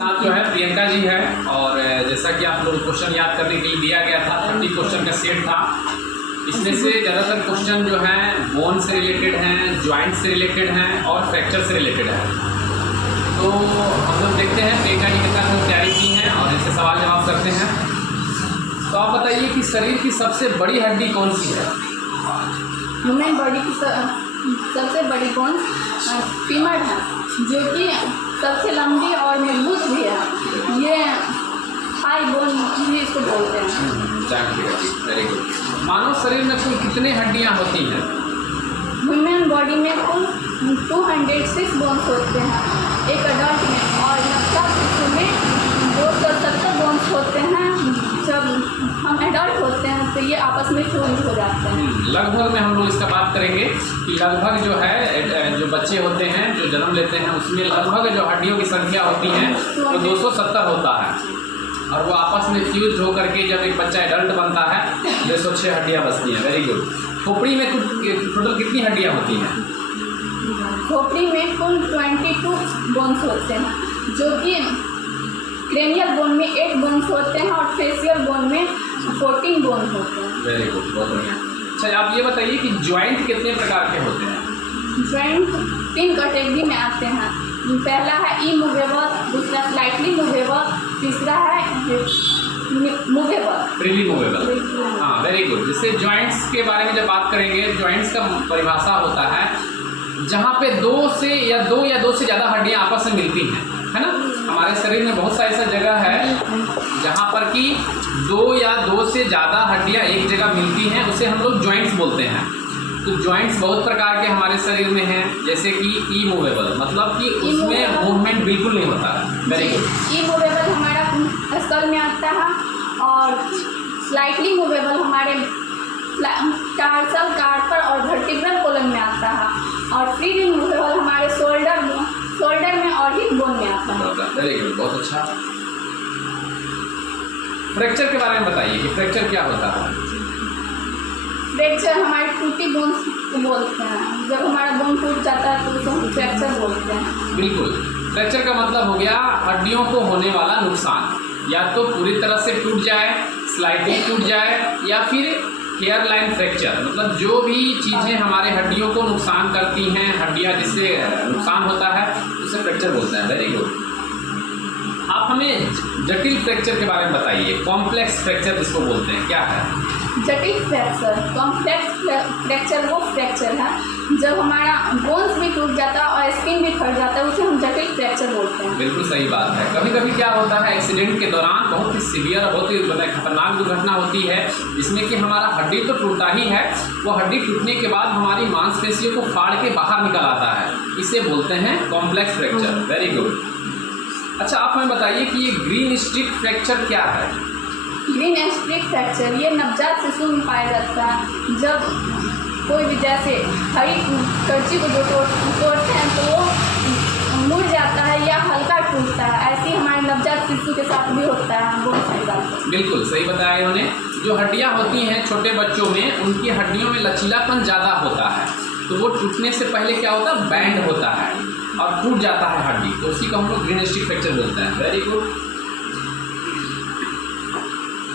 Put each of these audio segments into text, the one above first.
साथ जो है प्रियंका जी है। और जैसा कि आप लोग क्वेश्चन याद करने के लिए दिया गया था, 30 क्वेश्चन का सेट था। इसमें से ज़्यादातर क्वेश्चन जो हैं बोन से रिलेटेड हैं, जॉइंट से रिलेटेड हैं और फ्रैक्चर से रिलेटेड है। तो हम लोग देखते हैं प्रियंका जी के साथ हम तैयारी की हैं और इनसे सवाल जवाब करते हैं। तो आप बताइए कि शरीर की सबसे बड़ी हड्डी कौन सी है? ह्यूमन बॉडी की सबसे बड़ी बोन फीमर है, जो कि सबसे लंबी और मजबूत भी है। ये हाई बोन भी इसको बोलते हैं। Very good. मानव शरीर में कुल कितने हड्डियां होती हैं? ह्यूमन बॉडी में कुल 206 बोन्स होते हैं एक अडल्ट में, और नवजात शिशु में 270 बोन्स होते हैं। जब हम एडल्ट होते हैं तो ये आपस में फ्यूज हो जाते हैं। लगभग में हम लोग इसका बात करेंगे कि लगभग जो है जो बच्चे होते हैं जो जन्म लेते हैं उसमें लगभग जो हड्डियों की संख्या होती है वो 270 होता है, और वो आपस में फ्यूज होकर के जब एक बच्चा एडल्ट बनता है 206 हड्डियाँ बचती हैं। Very good. खोपड़ी में टोटल कितनी हड्डियाँ होती हैं? खोपड़ी में कुल 22 बोन्स होते हैं, जो कि क्रेनियल बोन में 8 बोन्स होते हैं और फेशियल बोन में 14 बोन होते हैं। वेरी गुड, बहुत बढ़िया। अच्छा, आप ये बताइए कि ज्वाइंट कितने प्रकार के होते हैं? ज्वाइंट 3 कैटेगरी में आते हैं। पहला है इमूवेबल, दूसरा स्लाइटली मूवेबल, तीसरा है मूवेबल, फ्रीली मूवेबल। हाँ, वेरी गुड। जैसे ज्वाइंट्स के बारे में जब बात करेंगे, ज्वाइंट्स का परिभाषा होता है जहाँ पे दो या दो से ज़्यादा हड्डियाँ आपस में मिलती हैं, है ना। हमारे शरीर में बहुत सा ऐसा जगह है जहाँ पर कि 2 से ज़्यादा हड्डियाँ एक जगह मिलती हैं, उसे हम लोग ज्वाइंट्स बोलते हैं। तो ज्वाइंट्स बहुत प्रकार के हमारे शरीर में हैं, जैसे कि इमूवेबल, मतलब कि उसमें मूवमेंट बिल्कुल नहीं होता है। Very good. इमूवेबल हमारा स्कल में आता है, और स्लाइटली मूवेबल हमारे टार्सल, कार्पर और वर्टिब्रल कॉलम में आता है, और फ्रीली मूवेबल हमारे शोल्डर में और हिप बोन में आता है। वेरी गुड, बहुत अच्छा। फ्रैक्चर के बारे में बताइए कि फ्रैक्चर क्या होता है? फ्रैक्चर हमारे टूटी बोन्स को बोलते हैं। जब हमारा बोन टूट जाता है तो उसे हम फ्रैक्चर बोलते हैं। बिल्कुल। फ्रैक्चर का मतलब हो गया हड्डियों को होने वाला नुकसान, या तो पूरी तरह से टूट जाए, स्लाइडली टूट जाए, या फिर हेयर लाइन फ्रैक्चर, मतलब जो भी चीज़ें हमारे हड्डियों को नुकसान करती हैं, हड्डियाँ जिससे नुकसान होता है उसे फ्रैक्चर बोलते हैं। Very good. आप हमें जटिल फ्रैक्चर के बारे में बताइए। कॉम्प्लेक्स फ्रैक्चर जिसको बोलते हैं, क्या है? जटिल फ्रैक्चर, कॉम्प्लेक्स फ्रैक्चर वो फ्रैक्चर है जब हमारा बोन्स भी टूट जाता है और स्किन भी फट जाता है, उसे हम जटिल फ्रैक्चर बोलते हैं। बिल्कुल सही बात है। कभी कभी क्या होता है, एक्सीडेंट के दौरान बहुत ही सीवियर, बहुत ही खतरनाक दुर्घटना होती है, जिसमें कि हमारा हड्डी तो टूटता ही है, वो हड्डी टूटने के बाद हमारी मांसपेशियों को फाड़ के बाहर निकल आता है, इसे बोलते हैं कॉम्प्लेक्स फ्रैक्चर। Very good. अच्छा, आप हमें बताइए कि ये ग्रीन स्ट्रिप फ्रैक्चर क्या है? ग्रीन स्ट्रिप फ्रैक्चर ये नवजात शिशु में पाया जाता है। जब कोई भी जैसे हरी करची को जो तोड़ते हैं तो वो मुड़ जाता है या हल्का टूटता है, ऐसे ही हमारे नवजात शिशु के साथ भी होता है बोन के साथ। बिल्कुल सही बताया इन्होंने। जो हड्डियाँ होती हैं छोटे बच्चों में, उनकी हड्डियों में लचीलापन ज़्यादा होता है, तो वो टूटने से पहले क्या होता है, बैंड होता है और टूट जाता है हड्डी, तो उसी को हम लोग ग्रीन स्ट्रिप फ्रैक्चर बोलते हैं। Very good.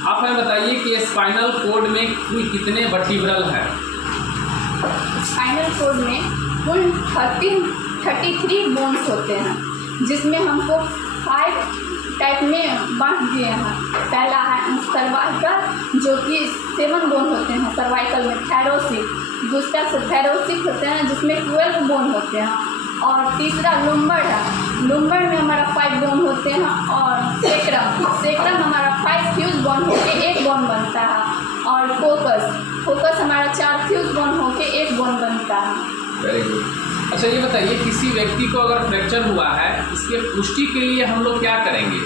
आप हमें बताइए कि स्पाइनल कॉर्ड में कुल कितने वर्टिब्रल हैं? स्पाइनल कॉर्ड में कुल 33 बोन्स होते हैं, जिसमें हमको 5 टाइप में बांट दिए हैं। पहला है सर्वाइकल, जो कि 7 बोन होते हैं सर्वाइकल में। थैरोसिक, दूसरा थैरोसिक होते हैं जिसमें 12 बोन होते हैं, और तीसरा लुम्बर है। लुम्बर में हमारा 5 बोन होते हैं, और सेक्रम हमारा 5 फ्यूज बोन होके 1 बोन बनता है, और फोकस हमारा 4 फ्यूज बोन होके 1 बोन बनता है। Very good. अच्छा, ये बताइए किसी व्यक्ति को अगर फ्रैक्चर हुआ है, इसके पुष्टि के लिए हम लोग क्या करेंगे?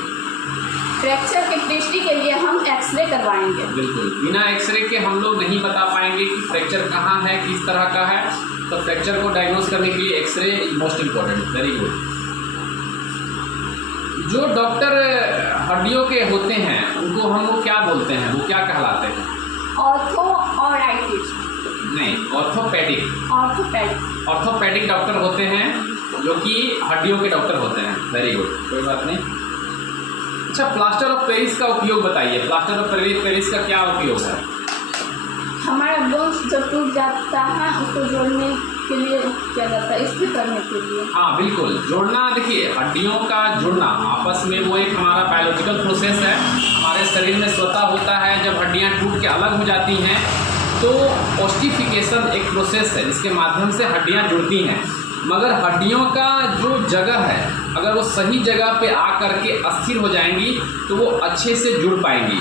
फ्रैक्चर की पुष्टि के लिए हम एक्सरे करवाएंगे। बिल्कुल। बिना एक्सरे के हम लोग नहीं बता पाएंगे कि फ्रैक्चर कहाँ है, किस तरह का है, तो फ्रैक्चर को डायग्नोस करने के लिए x-ray is most important. Very good. जो डॉक्टर हड्डियों के होते हैं उनको हम लोग क्या बोलते हैं, वो क्या कहलाते हैं? ऑर्थोराइटिस नहीं, ऑर्थोपेडिक। ऑर्थोपेडिक डॉक्टर होते हैं जो कि हड्डियों के डॉक्टर होते हैं। वेरी गुड, कोई बात नहीं। अच्छा, प्लास्टर ऑफ पेरिस का उपयोग बताइए। प्लास्टर ऑफ पेरिस का क्या उपयोग है? हमारा बोन्स जब टूट जाता है उसको जोड़ने के लिए किया जाता है, स्थिर करने के लिए। हाँ बिल्कुल, जोड़ना, देखिए हड्डियों का जुड़ना आपस में वो एक हमारा बायोलॉजिकल प्रोसेस है, हमारे शरीर में स्वतः होता है। जब हड्डियाँ टूट के अलग हो जाती हैं तो ऑस्टिफिकेशन एक प्रोसेस है जिसके माध्यम से हड्डियाँ जुड़ती हैं। मगर हड्डियों का जो जगह है, अगर वो सही जगह पे आकर के अस्थिर हो जाएंगी तो वो अच्छे से जुड़ पाएंगी।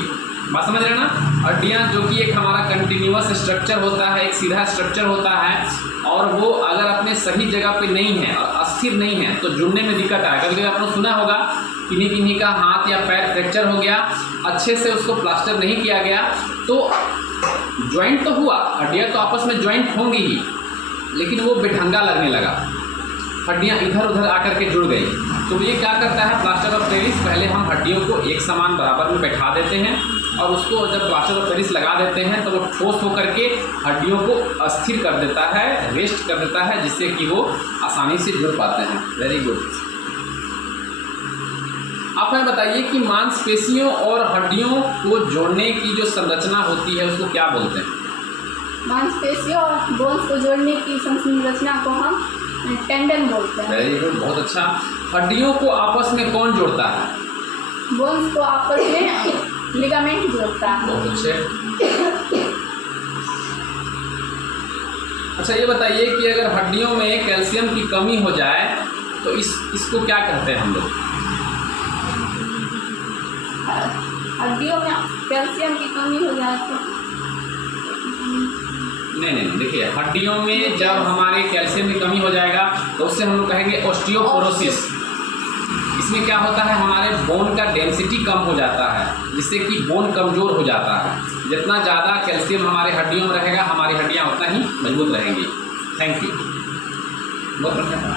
बात समझ रहे ना? हड्डियाँ जो कि एक हमारा कंटिन्यूअस स्ट्रक्चर होता है, एक सीधा स्ट्रक्चर होता है, और वो अगर अपने सही जगह पे नहीं है और अस्थिर नहीं है तो जुड़ने में दिक्कत आए। कभी कभी आपने सुना होगा किन्हीं किन्हीं का हाथ या पैर फ्रैक्चर हो गया, अच्छे से उसको प्लास्टर नहीं किया गया तो ज्वाइंट तो हुआ, हड्डियाँ तो आपस में ज्वाइंट होंगी ही, लेकिन वो बेढंगा लगने लगा, हड्डियाँ इधर उधर आकर के जुड़ गई। तो ये क्या करता है प्लास्टर ऑफ पेरिस? पहले हम हड्डियों को एक समान बराबर में बैठा देते हैं और उसको जब प्लास्टर ऑफ पेरिस लगा देते हैं तो वो ठोस होकर के हड्डियों को अस्थिर कर देता है, रेस्ट कर देता है, जिससे कि वो आसानी से जुड़ पाते हैं। Very good. आप हमें बताइए कि मांसपेशियों और हड्डियों को जोड़ने की जो संरचना होती है उसको क्या बोलते हैं? मांसपेशियों और बोन्स को जोड़ने की संरचना को हम टेंडन बोलते हैं। वेरी गुड, बहुत अच्छा। हड्डियों को आपस में कौन जोड़ता है? बोन्स को आपस में लिगामेंट जोड़ता है। बहुत अच्छे। अच्छा ये बताइए कि अगर हड्डियों में कैल्शियम की कमी हो जाए तो इसको क्या कहते हैं हम लोग? हड्डियों में कैल्शियम की कमी हो जाए तो नहीं, देखिए हड्डियों में जब हमारे कैल्शियम की कमी हो जाएगा तो उससे हम लोग कहेंगे ऑस्टियोपोरोसिस। इसमें क्या होता है, हमारे बोन का डेंसिटी कम हो जाता है, जिससे कि बोन कमज़ोर हो जाता है। जितना ज़्यादा कैल्शियम हमारे हड्डियों में रहेगा हमारी हड्डियाँ उतना ही मजबूत रहेंगी। थैंक यू, बहुत बढ़िया।